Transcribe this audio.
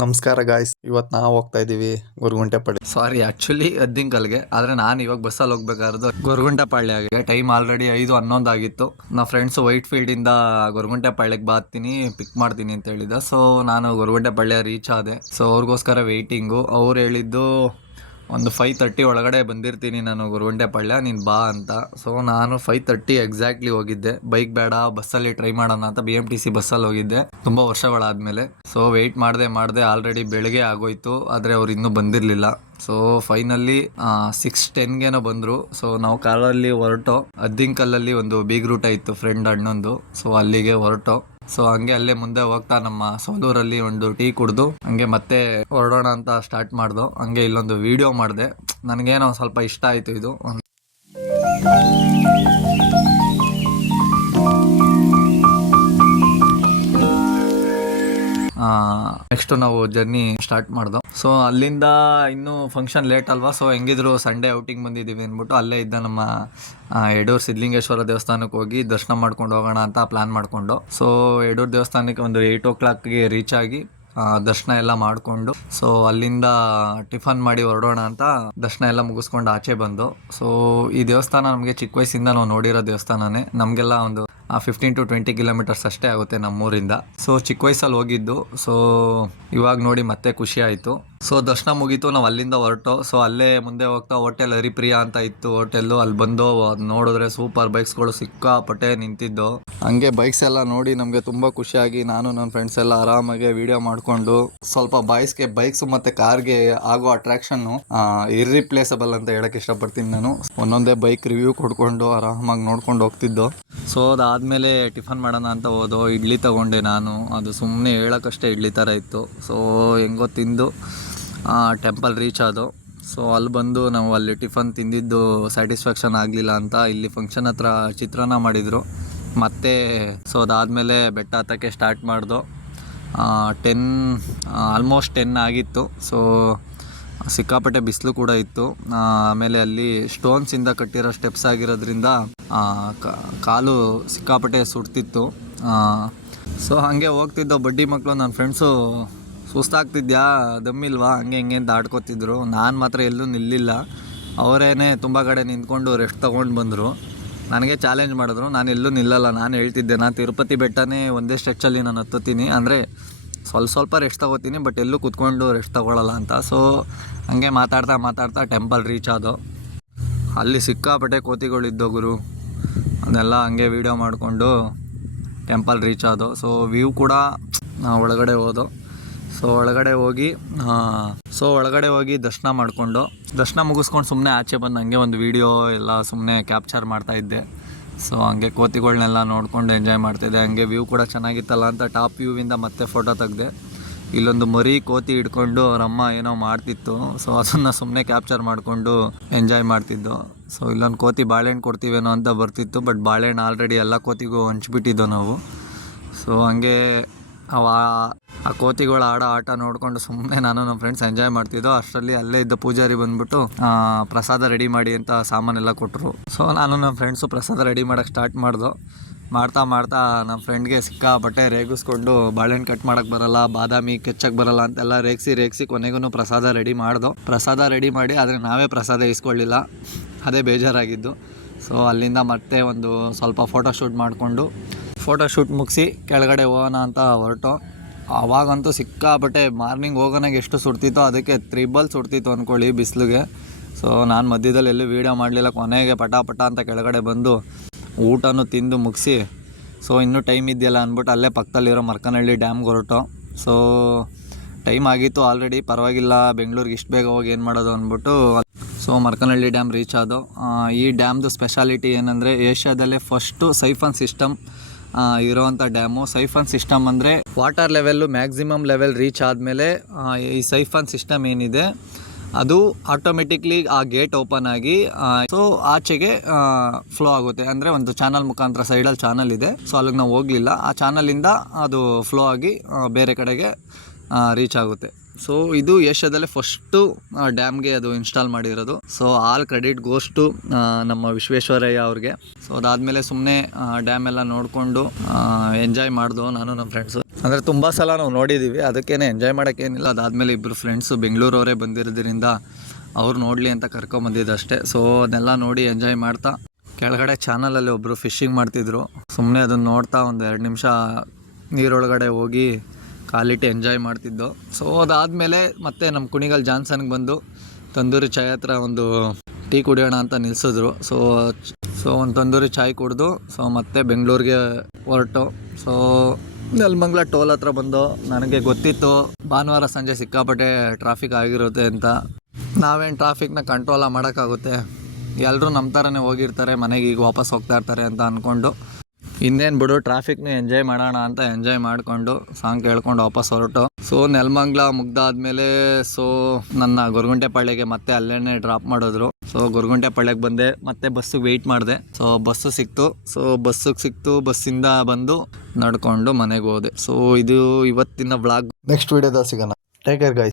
ನಮಸ್ಕಾರ ಗಾಯ್ಸ್, ಇವತ್ತು ನಾವು ಹೋಗ್ತಾ ಇದ್ದೀವಿ ಗೊರಗುಂಟೆಪಾಳ್ಯ. ಸಾರಿ, ಆ್ಯಕ್ಚುಲಿ ಅದ್ದಿಂಕಲ್ಗೆ, ಆದರೆ ನಾನು ಇವಾಗ ಬಸ್ಸಲ್ಲಿ ಹೋಗ್ಬೇಕಾದ್ರೆ ಗೊರಗುಂಟೆಪಾಳ್ಯಗೆ. ಟೈಮ್ ಆಲ್ರೆಡಿ 5:11 ಆಗಿತ್ತು. ನಮ್ಮ ಫ್ರೆಂಡ್ಸು ವೈಟ್ ಫೀಲ್ಡಿಂದ ಗೊರಗುಂಟೆಪಾಳ್ಯಕ್ಕೆ ಬರ್ತೀನಿ, ಪಿಕ್ ಮಾಡ್ತೀನಿ ಅಂತ ಹೇಳಿದ್ದ. ಸೊ ನಾನು ಗೊರಗುಂಟೆಪಾಳ್ಯ ರೀಚ್ ಆದೆ. ಸೊ ಅವ್ರಿಗೋಸ್ಕರ ವೆಯ್ಟಿಂಗು. ಅವ್ರು ಹೇಳಿದ್ದು ಒಂದು 5:30 ಒಳಗಡೆ ಬಂದಿರ್ತೀನಿ ನಾನು ಗೊರಗುಂಟೆಪಾಳ್ಯ, ನೀನು ಬಾ ಅಂತ. ಸೊ ನಾನು 5:30 ಎಕ್ಸಾಕ್ಟ್ಲಿ ಹೋಗಿದ್ದೆ. ಬೈಕ್ ಬೇಡ, ಬಸ್ಸಲ್ಲಿ ಟ್ರೈ ಮಾಡೋಣ ಅಂತ BMTC ಬಸ್ಸಲ್ಲಿ ಹೋಗಿದ್ದೆ ತುಂಬ ವರ್ಷಗಳಾದಮೇಲೆ. ಸೊ ವೆಯ್ಟ್ ಮಾಡಿದೆ ಆಲ್ರೆಡಿ ಬೆಳಗ್ಗೆ ಆಗೋಯ್ತು, ಆದರೆ ಅವ್ರು ಇನ್ನೂ ಬಂದಿರಲಿಲ್ಲ. ಸೊ ಫೈನಲಿ 6:10ಗೇನೋ ಬಂದರು. ಸೊ ನಾವು ಕಾರಲ್ಲಿ ಹೊರಟೋ. ಅದ್ದಿಂಕಲ್ಲಲ್ಲಿ ಒಂದು ಬೀಗ್ ರೂಟ ಇತ್ತು ಫ್ರೆಂಡ್ ಅಣ್ಣಂದು. ಸೊ ಅಲ್ಲಿಗೆ ಹೊರಟೋ. ಸೊ ಹಂಗೆ ಅಲ್ಲೇ ಮುಂದೆ ಹೋಗ್ತಾ ನಮ್ಮ ಸೋಲೂರಲ್ಲಿ ಒಂದು ಟೀ ಕುಡ್ದು ಹಂಗೆ ಮತ್ತೆ ಹೊರಡೋಣ ಅಂತ ಸ್ಟಾರ್ಟ್ ಮಾಡ್ದು. ಹಂಗೆ ಇಲ್ಲೊಂದು ವಿಡಿಯೋ ಮಾಡಿದೆ. ನನಗೇನೋ ಸ್ವಲ್ಪ ಇಷ್ಟ ಆಯಿತು ಇದು. ನೆಕ್ಸ್ಟ್ ನಾವು ಜರ್ನಿ ಸ್ಟಾರ್ಟ್ ಮಾಡ್ದು. ಸೊ ಅಲ್ಲಿಂದ ಇನ್ನೂ ಫಂಕ್ಷನ್ ಲೇಟ್ ಅಲ್ವಾ. ಸೊ ಹೆಂಗಿದ್ರು ಸಂಡೇ ಔಟಿಂಗ್ ಬಂದಿದ್ದೀವಿ ಅಂದ್ಬಿಟ್ಟು ಅಲ್ಲೇ ಇದ್ದ ನಮ್ಮ ಯಡೂರು ಸಿದ್ಧಲಿಂಗೇಶ್ವರ ದೇವಸ್ಥಾನಕ್ಕೆ ಹೋಗಿ ದರ್ಶನ ಮಾಡ್ಕೊಂಡು ಹೋಗೋಣ ಅಂತ ಪ್ಲಾನ್ ಮಾಡಿಕೊಂಡು. ಸೊ ಯಡೂರು ದೇವಸ್ಥಾನಕ್ಕೆ ಒಂದು 8 o'clockಗೆ ರೀಚ್ ಆಗಿ ದರ್ಶನ ಎಲ್ಲ ಮಾಡಿಕೊಂಡು, ಸೊ ಅಲ್ಲಿಂದ ಟಿಫನ್ ಮಾಡಿ ಹೊರಡೋಣ ಅಂತ ದರ್ಶನ ಎಲ್ಲ ಮುಗಿಸ್ಕೊಂಡು ಆಚೆ ಬಂದು. ಸೊ ಈ ದೇವಸ್ಥಾನ ನಮಗೆ ಚಿಕ್ಕ ವಯಸ್ಸಿಂದ ನಾವು ನೋಡಿರೋ ದೇವಸ್ಥಾನನೇ. ನಮಗೆಲ್ಲ ಒಂದು 15 to 20 ಕಿಲೋಮೀಟರ್ಸ್ ಅಷ್ಟೇ ಆಗುತ್ತೆ ನಮ್ಮೂರಿಂದ. ಸೊ ಚಿಕ್ಕ ವಯಸ್ಸಲ್ಲಿ ಹೋಗಿದ್ದು. ಸೊ ಇವಾಗ ನೋಡಿ ಮತ್ತೆ ಖುಷಿ ಆಯಿತು. ಸೊ ದರ್ಶನ ಮುಗೀತು, ನಾವು ಅಲ್ಲಿಂದ ಹೊರಟು. ಸೊ ಅಲ್ಲೇ ಮುಂದೆ ಹೋಗ್ತಾ ಹೋಟೆಲ್ ಹರಿಪ್ರಿಯ ಅಂತ ಇತ್ತು ಹೋಟೆಲ್ಲು. ಅಲ್ಲಿ ಬಂದು ಅದು ನೋಡಿದ್ರೆ ಸೂಪರ್ ಬೈಕ್ಸ್ಗಳು ಸಿಕ್ಕಾಪಟ್ಟೆ ನಿಂತಿದ್ದು. ಹಂಗೆ ಬೈಕ್ಸ್ ಎಲ್ಲ ನೋಡಿ ನಮಗೆ ತುಂಬ ಖುಷಿಯಾಗಿ ನಾನು ನನ್ನ ಫ್ರೆಂಡ್ಸ್ ಎಲ್ಲ ಆರಾಮಾಗಿ ವಿಡಿಯೋ ಮಾಡಿಕೊಂಡು, ಸ್ವಲ್ಪ ಬಾಯ್ಸ್ಗೆ ಬೈಕ್ಸ್ ಮತ್ತು ಕಾರ್ಗೆ ಆಗೋ ಅಟ್ರಾಕ್ಷನ್ನು ಇರ್ರಿಪ್ಲೇಸಬಲ್ ಅಂತ ಹೇಳಕ್ಕೆ ಇಷ್ಟಪಡ್ತೀನಿ ನಾನು. ಒಂದೊಂದೇ ಬೈಕ್ ರಿವ್ಯೂ ಕೊಡ್ಕೊಂಡು ಆರಾಮಾಗಿ ನೋಡ್ಕೊಂಡು ಹೋಗ್ತಿದ್ದು. ಸೊ ಅದಾದಮೇಲೆ ಟಿಫನ್ ಮಾಡೋಣ ಅಂತ ಹೋದೋ. ಇಡ್ಲಿ ತೊಗೊಂಡೆ ನಾನು. ಅದು ಸುಮ್ಮನೆ ಹೇಳೋಕ್ಕಷ್ಟೇ ಇಡ್ಲಿ ಥರ ಇತ್ತು. ಸೊ ಹೆಂಗೋ ತಿಂದು ಟೆಂಪಲ್ ರೀಚ್ ಆದೋ. ಸೊ ಅಲ್ಲಿ ಬಂದು ನಾವು ಅಲ್ಲಿ ಟಿಫನ್ ತಿಂದಿದ್ದು ಸ್ಯಾಟಿಸ್ಫ್ಯಾಕ್ಷನ್ ಆಗಲಿಲ್ಲ ಅಂತ ಇಲ್ಲಿ ಫಂಕ್ಷನ್ ಹತ್ರ ಚಿತ್ರಾನ್ನ ಮಾಡಿದರು ಮತ್ತೆ. ಸೊ ಅದಾದಮೇಲೆ ಬೆಟ್ಟ ಹತ್ತಕ್ಕೆ ಸ್ಟಾರ್ಟ್ ಮಾಡ್ದೋ. ಆಲ್ಮೋಸ್ಟ್ 10 ಆಗಿತ್ತು. ಸೊ ಸಿಕ್ಕಾಪಟ್ಟೆ ಬಿಸಿಲು ಕೂಡ ಇತ್ತು. ಆಮೇಲೆ ಅಲ್ಲಿ ಸ್ಟೋನ್ಸಿಂದ ಕಟ್ಟಿರೋ ಸ್ಟೆಪ್ಸ್ ಆಗಿರೋದ್ರಿಂದ ಕಾಲು ಸಿಕ್ಕಾಪಟ್ಟೆ ಸುಡ್ತಿತ್ತು. ಸೊ ಹಾಗೆ ಹೋಗ್ತಿದ್ದೋ ಬಡ್ಡಿ ಮಕ್ಕಳು, ನನ್ನ ಫ್ರೆಂಡ್ಸು ಸುಸ್ತಾಗ್ತಿದ್ಯಾ, ದಮ್ಮಿಲ್ವಾ, ಹಂಗೆ ಹಿಂಗೆ ಅಂತ ಆಡ್ಕೊತಿದ್ರು. ನಾನು ಮಾತ್ರ ಎಲ್ಲೂ ನಿಲ್ಲಿಲ್ಲ. ಅವರೇನೆ ತುಂಬ ಕಡೆ ನಿಂತ್ಕೊಂಡು ರೆಸ್ಟ್ ತೊಗೊಂಡು ಬಂದರು. ನನಗೆ ಚಾಲೆಂಜ್ ಮಾಡಿದ್ರು. ನಾನು ಎಲ್ಲೂ ನಿಲ್ಲಲ್ಲ. ನಾನು ಹೇಳ್ತಿದ್ದೆ, ನಾನು ತಿರುಪತಿ ಬೆಟ್ಟನೇ ಒಂದೇ ಸ್ಟ್ರೆಚ್ಚಲ್ಲಿ ನಾನು ಹತ್ತುತ್ತೀನಿ, ಅಂದರೆ ಸ್ವಲ್ಪ ರೆಸ್ಟ್ ತೊಗೋತೀನಿ, ಬಟ್ ಎಲ್ಲೂ ಕೂತ್ಕೊಂಡು ರೆಸ್ಟ್ ತೊಗೊಳ್ಳಲ್ಲ ಅಂತ. ಸೊ ಹಂಗೆ ಮಾತಾಡ್ತಾ ಟೆಂಪಲ್ ರೀಚ್ ಆದೋ. ಅಲ್ಲಿ ಸಿಕ್ಕಾಪಟ್ಟೆ ಕೋತಿಗಳಿದ್ದೋ ಗುರು. ಅದನ್ನೆಲ್ಲ ಹಂಗೆ ವೀಡಿಯೋ ಮಾಡಿಕೊಂಡು ಟೆಂಪಲ್ ರೀಚ್ ಆದೋ. ಸೊ ವ್ಯೂ ಕೂಡ ಒಳಗಡೆ ಹೋದೋ. ಸೊ ಒಳಗಡೆ ಹೋಗಿ ದರ್ಶನ ಮಾಡಿಕೊಂಡು, ದರ್ಶನ ಮುಗಿಸ್ಕೊಂಡು ಸುಮ್ಮನೆ ಆಚೆ ಬಂದು ಹಂಗೆ ಒಂದು ವೀಡಿಯೋ ಎಲ್ಲ ಸುಮ್ಮನೆ ಕ್ಯಾಪ್ಚರ್ ಮಾಡ್ತಾಯಿದ್ದೆ. ಸೊ ಹಂಗೆ ಕೋತಿಗಳನ್ನೆಲ್ಲ ನೋಡ್ಕೊಂಡು ಎಂಜಾಯ್ ಮಾಡ್ತಾಯಿದ್ದೆ. ಹಂಗೆ ವ್ಯೂ ಕೂಡ ಚೆನ್ನಾಗಿತ್ತಲ್ಲ ಅಂತ ಟಾಪ್ ವ್ಯೂವಿಂದ ಮತ್ತೆ ಫೋಟೋ ತೆಗೆದೆ. ಇಲ್ಲೊಂದು ಮರಿ ಕೋತಿ ಹಿಡ್ಕೊಂಡು ಅವರಮ್ಮ ಏನೋ ಮಾಡ್ತಿತ್ತು. ಸೊ ಅದನ್ನು ಸುಮ್ಮನೆ ಕ್ಯಾಪ್ಚರ್ ಮಾಡಿಕೊಂಡು ಎಂಜಾಯ್ ಮಾಡ್ತಿದ್ದು. ಸೊ ಇಲ್ಲೊಂದು ಕೋತಿ ಬಾಳೆಹಣ್ಣು ಕೊಡ್ತೀವೇನೋ ಅಂತ ಬರ್ತಿತ್ತು, ಬಟ್ ಬಾಳೆಹಣ್ಣು ಆಲ್ರೆಡಿ ಎಲ್ಲ ಕೋತಿಗೂ ಹಂಚ್ಬಿಟ್ಟಿದ್ದೋ ನಾವು. ಸೊ ಹಂಗೆ ಆ ಕೋತಿಗಳು ಆಡೋ ಆಟ ನೋಡಿಕೊಂಡು ಸುಮ್ಮನೆ ನಾನು ನಮ್ಮ ಫ್ರೆಂಡ್ಸ್ ಎಂಜಾಯ್ ಮಾಡ್ತಿದ್ದೋ. ಅಷ್ಟರಲ್ಲಿ ಅಲ್ಲೇ ಇದ್ದ ಪೂಜಾರಿ ಬಂದ್ಬಿಟ್ಟು ಪ್ರಸಾದ ರೆಡಿ ಮಾಡಿ ಅಂತ ಸಾಮಾನೆಲ್ಲ ಕೊಟ್ಟರು. ಸೊ ನಾನು ನಮ್ಮ ಫ್ರೆಂಡ್ಸು ಪ್ರಸಾದ ರೆಡಿ ಮಾಡೋಕ್ಕೆ ಸ್ಟಾರ್ಟ್ ಮಾಡ್ತಾ ನಮ್ಮ ಫ್ರೆಂಡ್ಗೆ ಸಿಕ್ಕಾಪಟ್ಟೆ ರೇಗಿಸ್ಕೊಂಡು, ಬಾಳೆಹಣ್ಣು ಕಟ್ ಮಾಡೋಕ್ಕೆ ಬರಲ್ಲ, ಬಾದಾಮಿ ಕೆಚ್ಚಕ್ಕೆ ಬರಲ್ಲ ಅಂತೆಲ್ಲ ರೇಗಿಸಿ ಕೊನೆಗೂ ಪ್ರಸಾದ ರೆಡಿ ಮಾಡಿ ಆದರೆ ನಾವೇ ಪ್ರಸಾದ ಇಸ್ಕೊಳ್ಳಿಲ್ಲ. ಅದೇ ಬೇಜಾರಾಗಿದ್ದು. ಸೊ ಅಲ್ಲಿಂದ ಮತ್ತೆ ಒಂದು ಸ್ವಲ್ಪ ಫೋಟೋಶೂಟ್ ಮುಗಿಸಿ ಕೆಳಗಡೆ ಹೋಗೋಣ ಅಂತ ಹೊರಟು. ಆವಾಗಂತೂ ಸಿಕ್ಕಾಪಟ್ಟೆ ಮಾರ್ನಿಂಗ್ ಹೋಗೋನಾಗ ಎಷ್ಟು ಸುಡ್ತಿತ್ತೋ ಅದಕ್ಕೆ 3 ಸುಡ್ತಿತ್ತು ಅಂದ್ಕೊಳ್ಳಿ ಬಿಸಿಲಿಗೆ. ಸೊ ನಾನು ಮಧ್ಯದಲ್ಲಿ ಎಲ್ಲೂ ವೀಡಿಯೋ ಮಾಡಲಿಲ್ಲ. ಕೊನೆಗೆ ಪಟ ಅಂತ ಕೆಳಗಡೆ ಬಂದು ಊಟನೂ ತಿಂದು ಮುಗಿಸಿ, ಸೊ ಇನ್ನೂ ಟೈಮ್ ಇದೆಯಲ್ಲ ಅಂದ್ಬಿಟ್ಟು ಅಲ್ಲೇ ಪಕ್ಕದಲ್ಲಿರೋ ಮರ್ಕನಹಳ್ಳಿ ಡ್ಯಾಮ್ಗೆ ಹೊರಟು. ಸೊ ಟೈಮ್ ಆಗಿತ್ತು ಆಲ್ರೆಡಿ, ಪರವಾಗಿಲ್ಲ, ಬೆಂಗಳೂರಿಗೆ ಇಷ್ಟು ಬೇಗ ಹೋಗಿ ಏನು ಮಾಡೋದು ಅಂದ್ಬಿಟ್ಟು ಸೊ ಮರ್ಕನಹಳ್ಳಿ ಡ್ಯಾಮ್ ರೀಚ್ ಆದೋ. ಈ ಡ್ಯಾಮ್ದು ಸ್ಪೆಷಾಲಿಟಿ ಏನಂದರೆ ಏಷ್ಯಾದಲ್ಲೇ ಫಸ್ಟು ಸೈಫನ್ ಸಿಸ್ಟಮ್ ಇರೋವಂಥ ಡ್ಯಾಮು. ಸೈಫನ್ ಸಿಸ್ಟಮ್ ಅಂದರೆ water level maximum level reach ಆದಮೇಲೆ ಈ ಸೈಫನ್ ಸಿಸ್ಟಮ್ ಏನಿದೆ ಅದು ಆಟೋಮೆಟಿಕ್ಲಿ ಆ ಗೇಟ್ ಓಪನ್ ಆಗಿ ಸೊ ಆಚೆಗೆ ಫ್ಲೋ ಆಗುತ್ತೆ. ಅಂದರೆ ಒಂದು ಚಾನಲ್ ಮುಖಾಂತರ, ಸೈಡಲ್ಲಿ ಚಾನಲ್ ಇದೆ. ಸೊ ಅಲ್ಲಿಗೆ ನಾವು ಹೋಗಲಿಲ್ಲ. ಆ ಚಾನಲಿಂದ ಅದು ಫ್ಲೋ ಆಗಿ ಬೇರೆ ಕಡೆಗೆ ರೀಚ್ ಆಗುತ್ತೆ. ಸೊ ಇದು ಏಷ್ಯಾದಲ್ಲೇ ಫಸ್ಟು ಡ್ಯಾಮ್ಗೆ ಅದು ಇನ್ಸ್ಟಾಲ್ ಮಾಡಿರೋದು. So all credit goes to ನಮ್ಮ ವಿಶ್ವೇಶ್ವರಯ್ಯ ಅವ್ರಿಗೆ. ಸೊ ಅದಾದಮೇಲೆ ಸುಮ್ಮನೆ ಡ್ಯಾಮ್ ಎಲ್ಲ ನೋಡಿಕೊಂಡು ಎಂಜಾಯ್ ಮಾಡ್ದು ನಾನು ನಮ್ಮ ಫ್ರೆಂಡ್ಸು. ಅಂದರೆ ತುಂಬ ಸಲ ನಾವು ನೋಡಿದ್ದೀವಿ, ಅದಕ್ಕೇನೆ ಎಂಜಾಯ್ ಮಾಡೋಕ್ಕೇನಿಲ್ಲ. ಅದಾದಮೇಲೆ ಇಬ್ಬರು ಫ್ರೆಂಡ್ಸು ಬೆಂಗಳೂರವರೇ ಬಂದಿರೋದ್ರಿಂದ ಅವ್ರು ನೋಡಲಿ ಅಂತ ಕರ್ಕೊಂಬಂದಿದ್ದು ಅಷ್ಟೇ. ಸೊ ಅದನ್ನೆಲ್ಲ ನೋಡಿ ಎಂಜಾಯ್ ಮಾಡ್ತಾ ಕೆಳಗಡೆ ಚಾನಲಲ್ಲಿ ಒಬ್ಬರು ಫಿಶಿಂಗ್ ಮಾಡ್ತಿದ್ರು. ಸುಮ್ಮನೆ ಅದನ್ನು ನೋಡ್ತಾ ಒಂದು 2 ನಿಮಿಷ ನೀರೊಳಗಡೆ ಹೋಗಿ ಕಾಲಿಟ್ಟು ಎಂಜಾಯ್ ಮಾಡ್ತಿದ್ದೋ. ಸೊ ಅದಾದಮೇಲೆ ಮತ್ತೆ ನಮ್ಮ ಕುಣಿಗಲ್ ಜಾನ್ಸನ್ಗೆ ಬಂದು ತಂದೂರಿ ಚಾಯ್ ಹತ್ರ ಒಂದು ಟೀ ಕುಡಿಯೋಣ ಅಂತ ನಿಲ್ಲಿಸಿದ್ರು. ಸೊ ಒಂದು ತಂದೂರಿ ಚಾಯ್ ಕುಡಿದು ಮತ್ತೆ ಬೆಂಗಳೂರಿಗೆ ಹೊರಟು. ಸೊ ನೆಲಮಂಗಲ ಟೋಲ್ ಹತ್ರ ಬಂದು ನನಗೆ ಗೊತ್ತಿತ್ತು ಭಾನುವಾರ ಸಂಜೆ ಸಿಕ್ಕಾಪಟ್ಟೆ ಟ್ರಾಫಿಕ್ ಆಗಿರುತ್ತೆ ಅಂತ. ನಾವೇನು ಟ್ರಾಫಿಕ್ನ ಕಂಟ್ರೋಲ ಮಾಡೋಕ್ಕಾಗುತ್ತೆ, ಎಲ್ಲರೂ ನಮ್ಮ ಥರನೇ ಹೋಗಿರ್ತಾರೆ, ಮನೆಗೆ ಈಗ ವಾಪಸ್ ಹೋಗ್ತಾ ಇರ್ತಾರೆ ಅಂತ ಅಂದ್ಕೊಂಡು ಇನ್ನೇನು ಬಿಡು ಟ್ರಾಫಿಕ್ನ ಎಂಜಾಯ್ ಮಾಡೋಣ ಅಂತ ಎಂಜಾಯ್ ಮಾಡಿಕೊಂಡು ಸಾಂಗ್ ಕೇಳ್ಕೊಂಡು ವಾಪಸ್ ಹೊರಟು. ಸೊ ನೆಲಮಂಗಲ ಮುಗ್ದಾದ್ಮೇಲೆ ನನ್ನ ಗೊರಗುಂಟೆಪಾಳ್ಯಗೆ ಮತ್ತೆ ಅಲ್ಲೇ ಡ್ರಾಪ್ ಮಾಡಿದ್ರು. ಸೊ ಗೊರಗುಂಟೆಪಾಳ್ಯಕ್ಕೆ ಬಂದೆ, ಮತ್ತೆ ಬಸ್ಸಿಗೆ ವೆಯ್ಟ್ ಮಾಡಿದೆ. ಸೊ ಬಸ್ಸು ಸಿಕ್ತು. ಬಸ್ಸಿಂದ ಬಂದು ನಡ್ಕೊಂಡು ಮನೆಗೆ ಹೋದೆ. ಸೊ ಇದು ಇವತ್ತಿನ ವ್ಲಾಗ್. ನೆಕ್ಸ್ಟ್ ವಿಡಿಯೋದಲ್ಲಿ ಸಿಗೋಣ. Take care guys.